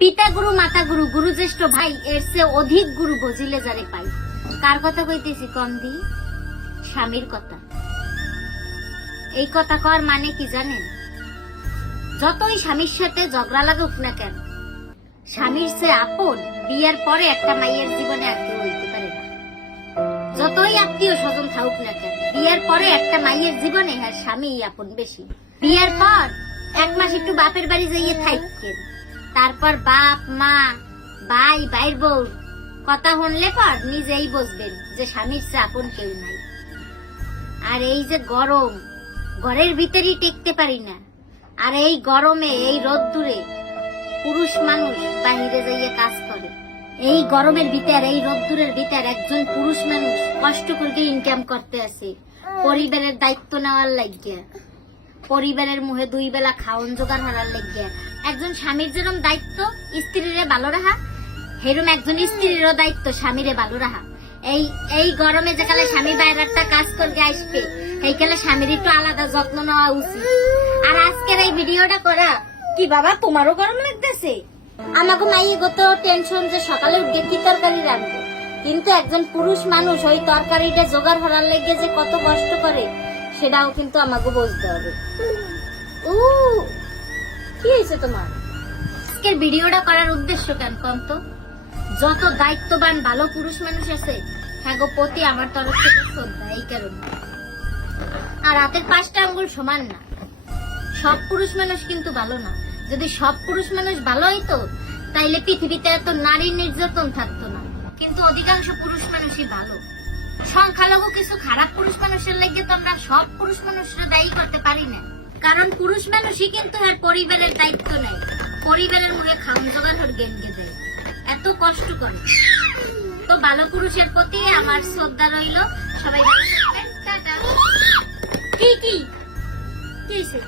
পিতা গুরু মাতা গুরু গুরু জ্যেষ্ঠ ভাই এর চেয়ে অধিক গুরু বজিলে যারে পাই। কার কথা কইতেছি কম দি? স্বামীর কথা। এই কথা কর মানে কি জানেন? যতই স্বামীর সাথে ঝগড়া লাগুক না কেন, স্বামীর চেয়ে আপন বিয়ের পরে একটা মাইয়ের জীবনে আর কেউ হইতে পারে না। যতই আত্মীয় স্বজন থাকুক না কেন, বিয়ের পরে একটা মাইয়ের জীবনে আর স্বামী আপন বেশি। বিয়ের পর এক মাস একটু বাপের বাড়ি যাইয়ে থাকেন, তারপর বাপ মা ভাই ভাইয়ের বউ কথা শুনলে পর নিজেই বুঝবেন যে স্বামীর চেয়ে আপন কেউ নাই। আর এই যে গরম, ঘরের ভিতরেই টেকতে পারি না, আর এই গরমে এই রোদ্দুরে পুরুষ মানুষ বাহিরে যাইয়ে কাজ করে। এই গরমের ভিতর এই রোদ্দুরের ভিতর একজন পুরুষ মানুষ কষ্ট করে ইনকাম করতে আছে পরিবারের দায়িত্ব নেওয়ার লাগিয়া, পরিবারের মুহে দুই বেলা খাওন জোগাড় হওয়ার লাগিয়া। একজন স্বামীর যেরকম দায়িত্ব স্ত্রীরে ভালো রাখা, সেরকম একজন স্ত্রীরও দায়িত্ব স্বামীরে ভালো রাখা। এই গরমে যেকালে স্বামী বাইরেরটা কাজ করতে আসবে, সেইকালে স্বামীর একটু আলাদা যত্ন নেওয়া উচিত। আর আজকের এই ভিডিওটা করা কি বাবা তোমারও গরম লাগতেছে? আমাকে মাইয়ে গত টেনশন যে সকালে উঠে কি তরকারি রাখবো, কিন্তু একজন পুরুষ মানুষ ওই তরকারিটা জোগাড় হওয়ার লেগে যে কত কষ্ট করে সেটাও কিন্তু আমাকে বুঝতে হবে। কি হয়েছে তোমার? আজকের ভিডিওটা করার উদ্দেশ্য কেন কম তো? যত দায়িত্ববান ভালো পুরুষ মানুষ আছে হ্যাঁ প্রতি আমার তরফ থেকে শ্রদ্ধা, এই কারণে। আর হাতের 5টা আঙ্গুল সমান না, সব পুরুষ মানুষ কিন্তু ভালো না। যদি সব পুরুষ মানুষ ভালো হইতো তাইলে পৃথিবীতে এত নারী নির্যাতন থাকতো না। কিন্তু অধিকাংশ পুরুষ মানুষই ভালো। সংখ্যালঘু কিছু খারাপ পুরুষ মানুষের লাগে তো আমরা সব পুরুষ মানুষরা দায়ী করতে পারি না। কারণ পুরুষ মানুষই কিন্তু আর পরিবারের দায়িত্ব নেয়, পরিবারের মুখে খাওয়ান জোগাড় হর গেঙ্গে দেয়, এত কষ্ট করে। তো ভালো পুরুষের প্রতি আমার শ্রদ্ধা রইল। সবাই ভালো থাকবেন, টাটা। কি কি কি হয়েছে?